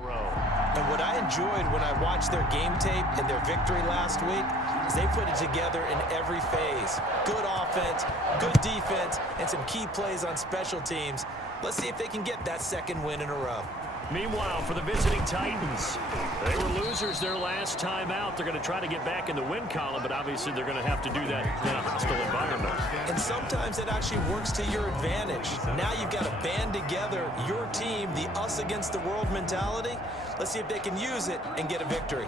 And what I enjoyed when I watched their game tape and their victory last week is they put it together in every phase. Good offense, good defense, and some key plays on special teams. Let's see if they can get that second win in a row. Meanwhile, for the visiting Titans, they were losers their last time out. They're going to try to get back in the win column, but obviously they're going to have to do that in a hostile environment. And sometimes it actually works to your advantage. Now you've got to band together your team, the us against the world mentality. Let's see if they can use it and get a victory.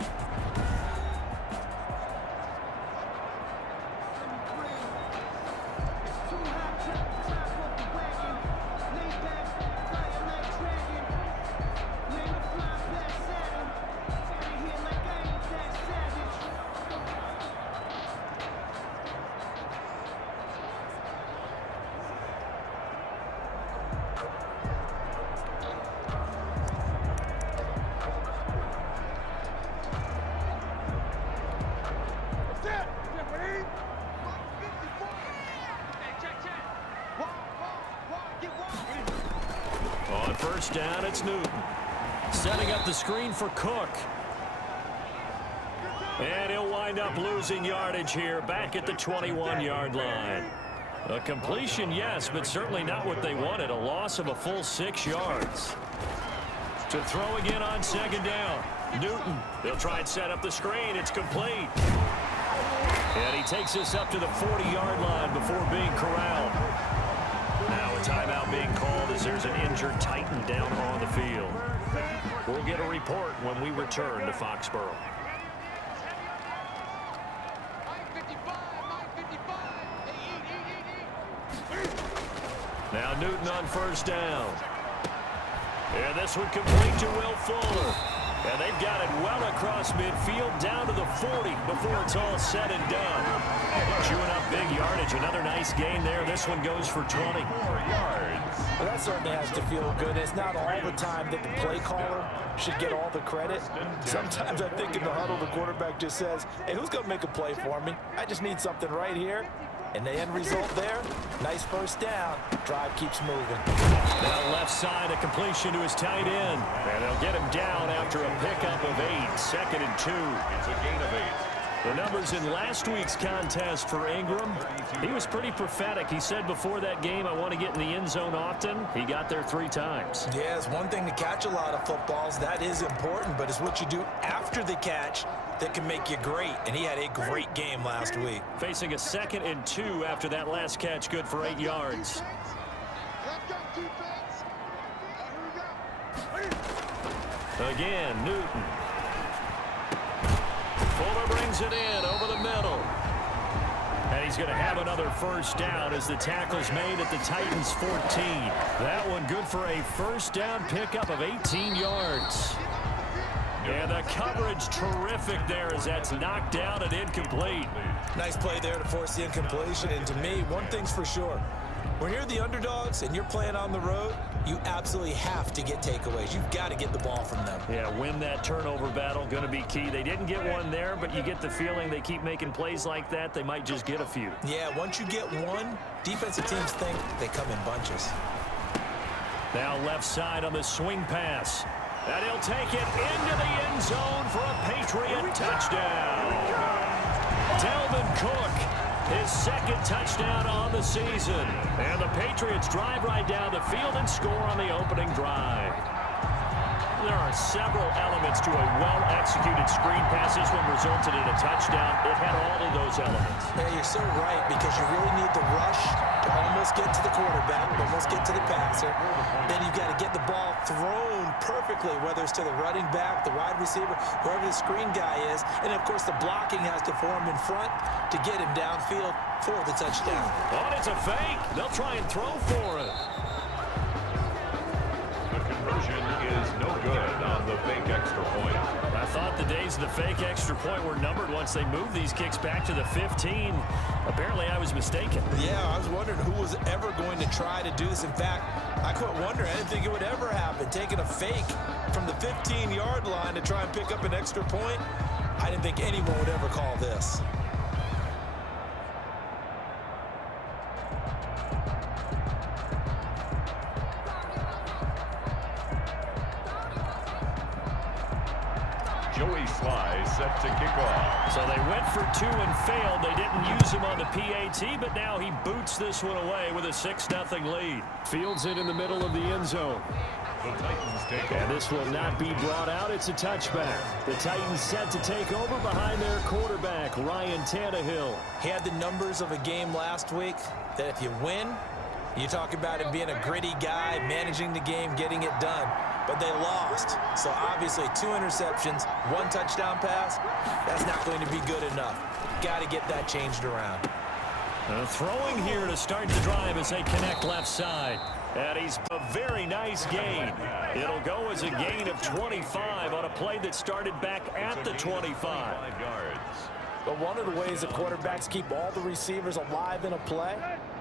On first down, it's Newton. Setting up the screen for Cook. And he'll wind up losing yardage here back at the 21-yard line. A completion, yes, but certainly not what they wanted. A loss of a full 6 yards. To throw again on second down. Newton, they'll try and set up the screen. It's complete. And he takes us up to the 40-yard line before being corralled. Now a timeout being called as there's an injured Titan down on the field. We'll get a report when we return to Foxborough. Now Newton on first down. And this one complete to Will Fuller. And they've got it well across midfield down to the 40 before it's all said and done. Chewing up big yardage. Another nice gain there. This one goes for 20. Well, that certainly has to feel good. It's not all the time that the play caller should get all the credit. Sometimes I think in the huddle, the quarterback just says, hey, who's going to make a play for me? I just need something right here. And the end result there, nice first down. Drive keeps moving. Now left side, a completion to his tight end. And they'll get him down after a pickup of 8. Second and 2. It's a gain of 8. The numbers in last week's contest for Ingram, he was pretty prophetic. He said before that game, I want to get in the end zone often. He got there 3 times. Yeah, it's one thing to catch a lot of footballs. That is important, but it's what you do after the catch that can make you great. And he had a great game last week. Facing a 2nd and 2 after that last catch, good for 8 yards. Again, Newton. Fuller brings it in over the middle. And he's going to have another first down as the tackle's made at the Titans' 14. That one good for a first down pickup of 18 yards. And the coverage terrific there as that's knocked down and incomplete. Nice play there to force the incompletion. And to me, one thing's for sure. When you're the underdogs and you're playing on the road, you absolutely have to get takeaways. You've got to get the ball from them. Yeah, win that turnover battle, going to be key. They didn't get one there, but you get the feeling they keep making plays like that, they might just get a few. Yeah, once you get one, defensive teams think they come in bunches. Now left side on the swing pass. And he'll take it into the end zone for a Patriot touchdown. Dalvin Cook, his 2nd touchdown on the season. And the Patriots drive right down the field and score on the opening drive. There are several elements to a well-executed screen pass. This one resulted in a touchdown. It had all of those elements. Yeah, you're so right, because you really need the rush to almost get to the quarterback, almost get to the passer. Then you've got to get the ball thrown perfectly, whether it's to the running back, the wide receiver, whoever the screen guy is. And, of course, the blocking has to form in front to get him downfield for the touchdown. Oh, it's a fake. They'll try and throw for it. The conversion is no good on the fake extra point. I thought the days of the fake extra point were numbered once they moved these kicks back to the 15. Apparently, I was mistaken. Yeah, I was wondering who was ever going to try to do this. In fact, I quit wondering. I didn't think it would ever happen. Taking a fake from the 15-yard line to try and pick up an extra point, I didn't think anyone would ever call this. Joey Sly set to kick off. So they went for 2 and failed. They didn't use him on the PAT, but now he boots this one away with a 6-0 lead. Fields it in the middle of the end zone. The Titans take And over. this will not be brought out. It's a touchback. The Titans set to take over behind their quarterback, Ryan Tannehill. He had the numbers of a game last week that if you win, you talk about him being a gritty guy, managing the game, getting it done. But they lost. So obviously 2 interceptions, 1 touchdown pass, that's not going to be good enough. Got to get that changed around. Throwing here to start the drive as they connect left side. And he's a very nice gain. It'll go as a gain of 25 on a play that started back at the 25. Yards. But one of the ways the quarterbacks keep all the receivers alive in a play,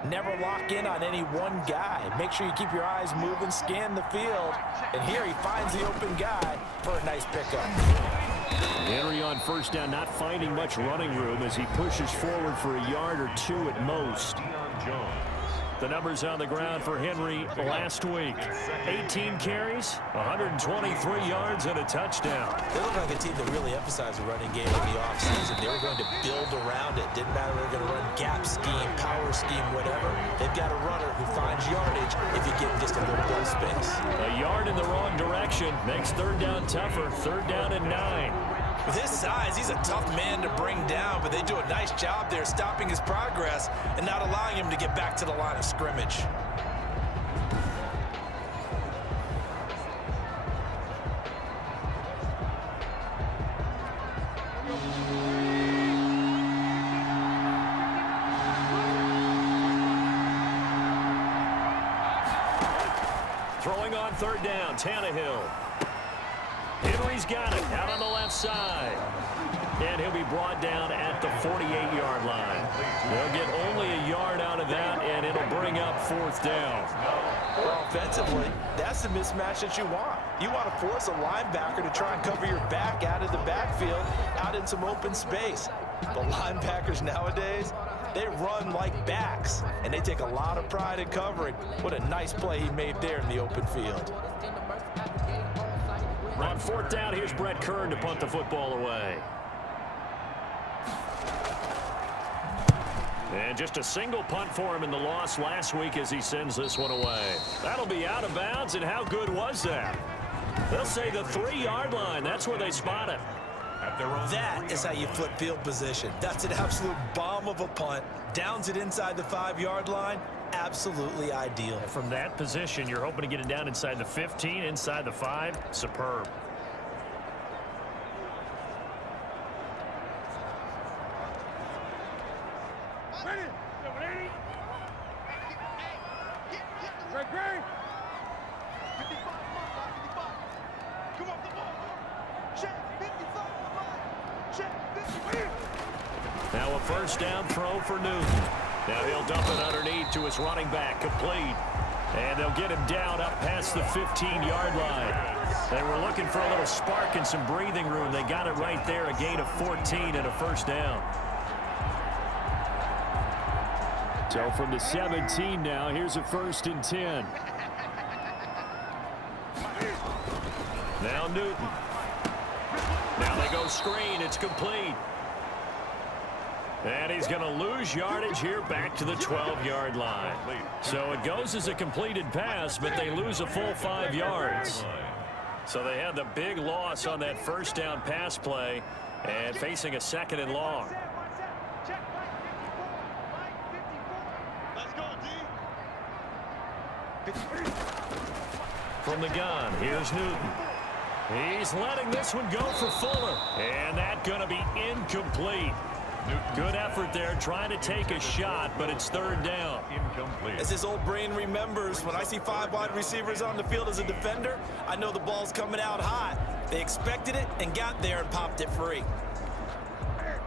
never lock in on any one guy. Make sure you keep your eyes moving, scan the field. And here he finds the open guy for a nice pickup. Henry on first down, not finding much running room as he pushes forward for a yard or 2 at most. Deion Jones. The numbers on the ground for Henry last week. 18 carries, 123 yards, and a touchdown. They look like a team that really emphasized the running game in the offseason. They were going to build around it. Didn't matter if they were going to run gap scheme, power scheme, whatever. They've got a runner who finds yardage if you give him just a little bit of space. A yard in the wrong direction makes third down tougher. Third down and 9. With his size, he's a tough man to bring down, but they do a nice job there stopping his progress and not allowing him to get back to the line of scrimmage. Throwing on third down, Tannehill. Henry's got it out on the left side. And he'll be brought down at the 48-yard line. They'll get only a yard out of that, and it'll bring up fourth down. Well, offensively, that's the mismatch that you want. You want to force a linebacker to try and cover your back out of the backfield, out in some open space. The linebackers nowadays, they run like backs, and they take a lot of pride in covering. What a nice play he made there in the open field. On fourth down, here's Brett Kern to punt the football away. And just a single punt for him in the loss last week as he sends this one away. That'll be out of bounds, and how good was that? They'll say the 3-yard line. That's where they spot it. That is how you flip field position. That's an absolute bomb of a punt. Downs it inside the 5-yard line. Absolutely ideal. From that position, you're hoping to get it down inside the 15, inside the 5. Superb. Now a first down throw for Newton. Now he'll dump it underneath to his running back, complete. And they'll get him down up past the 15-yard line. They were looking for a little spark and some breathing room. They got it right there, a gain of 14 and a first down. So from the 17 now, here's a 1st and 10. Now Newton. Now they go screen. It's complete. And he's going to lose yardage here back to the 12-yard line. So it goes as a completed pass, but they lose a full 5 yards. So they had the big loss on that first down pass play and facing a 2nd and long. From the gun, here's Newton. He's letting this one go for Fuller. And that's going to be incomplete. Good effort there, trying to take a shot, but it's 3rd down. Incomplete. As his old brain remembers, when I see 5 wide receivers on the field as a defender, I know the ball's coming out hot. They expected it and got there and popped it free.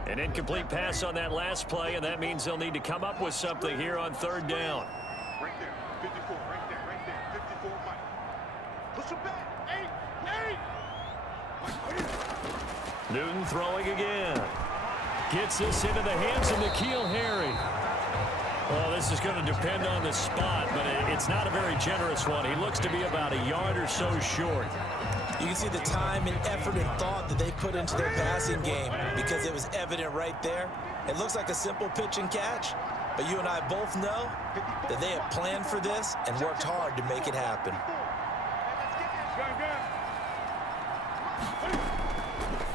An incomplete pass on that last play, and that means they'll need to come up with something here on 3rd down. Right there, 54, right there, 54, Mike. Push him back, 8. Newton throwing again. Gets this into the hands of N'Keal Harry. Well, this is going to depend on the spot, but it's not a very generous one. He looks to be about a yard or so short. You can see the time and effort and thought that they put into their passing game because it was evident right there. It looks like a simple pitch and catch, but you and I both know that they have planned for this and worked hard to make it happen.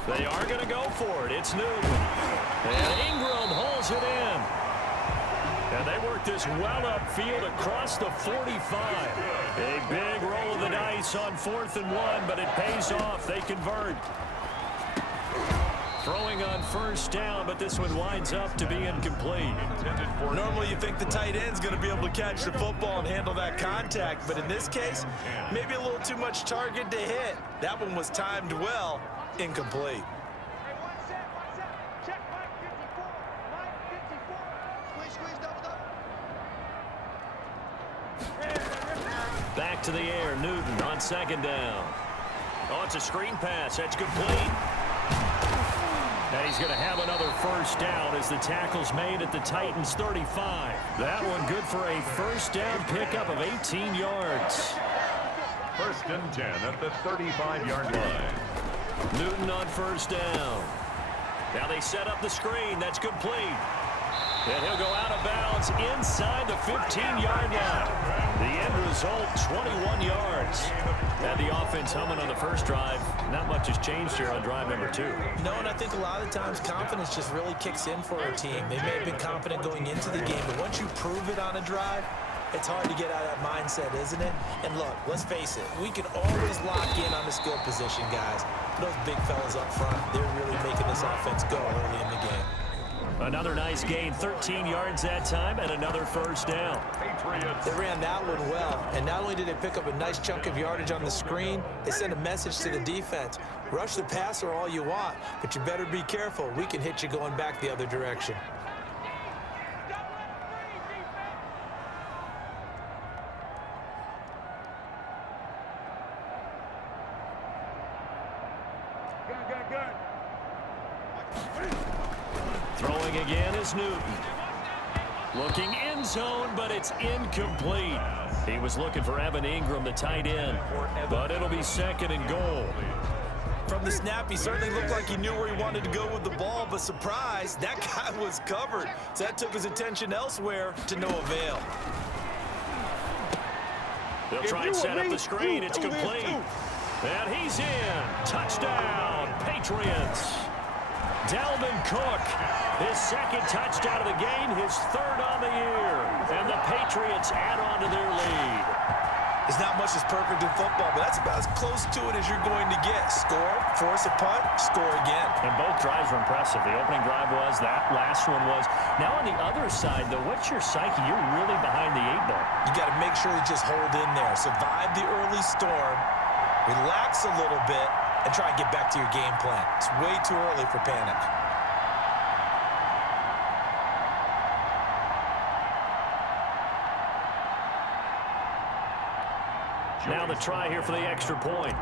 They are going to go for it. It's Newton. And Ingram holds it in. And they work this well upfield across the 45. A big roll of the dice on 4th and 1, but it pays off. They convert. Throwing on 1st down, but this one winds up to be incomplete. Normally you think the tight end's going to be able to catch the football and handle that contact, but in this case, maybe a little too much target to hit. That one was timed well, incomplete. Back to the air, Newton on 2nd down. Oh, it's a screen pass. That's complete. And he's going to have another 1st down as the tackle's made at the Titans' 35. That one good for a 1st down pickup of 18 yards. 1st and 10 at the 35-yard line. Newton on 1st down. Now they set up the screen. That's complete. And he'll go out of bounds inside the 15-yard line. The end result, 21 yards. And the offense humming on the first drive. Not much has changed here on drive number 2. No, and I think a lot of times confidence just really kicks in for a team. They may have been confident going into the game, but once you prove it on a drive, it's hard to get out of that mindset, isn't it? And look, let's face it, we can always lock in on the skill position, guys. Those big fellas up front, they're really making this offense go early in the game. Another nice gain, 13 yards that time, and another 1st down. They ran that one well, and not only did they pick up a nice chunk of yardage on the screen, they sent a message to the defense. Rush the passer all you want, but you better be careful. We can hit you going back the other direction. Throwing again is Newton. Looking end zone, but it's incomplete. He was looking for Evan Ingram, the tight end, but it'll be 2nd and goal. From the snap, he certainly looked like he knew where he wanted to go with the ball, but surprise, that guy was covered. So that took his attention elsewhere to no avail. They'll try and set up the screen. It's complete. And he's in. Touchdown, Patriots. Dalvin Cook, his 2nd touchdown of the game, his 3rd on the year. And the Patriots add on to their lead. It's not much that's perfect in football, but that's about as close to it as you're going to get. Score, force a punt, score again. And both drives were impressive. The opening drive was, that last one was. Now on the other side, though, what's your psyche? You're really behind the 8 ball. You got to make sure you just hold in there. Survive the early storm, relax a little bit, and try and get back to your game plan. It's way too early for panic. Now the try here for the extra point.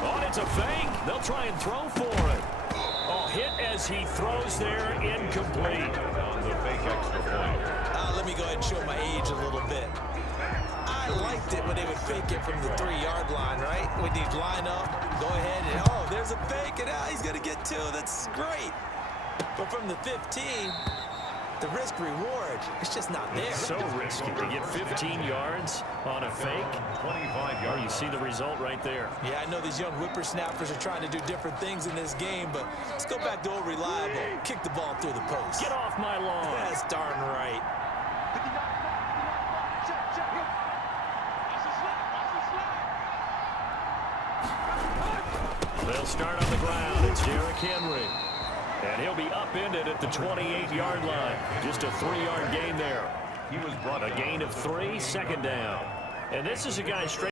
Oh, it's a fake. They'll try and throw for it. Oh, hit as he throws there, incomplete. On the fake extra point. Let me go ahead and show my age a little bit. I liked it when they would fake it from the 3-yard line, right? When you line up, go ahead and, oh, there's a fake, and he's going to get 2. That's great. But from the 15, the risk reward, it's just not there. It's so risky to get 15 yards on a fake. 25 yards. You see the result right there. Yeah, I know these young whippersnappers are trying to do different things in this game, but let's go back to old reliable. Kick the ball through the post. Get off my lawn. That's darn right. They'll start on the ground. It's Derrick Henry. And he'll be upended at the 28-yard line. Just a 3-yard gain there. He was brought a gain of 3, 2nd down. And this is a guy straight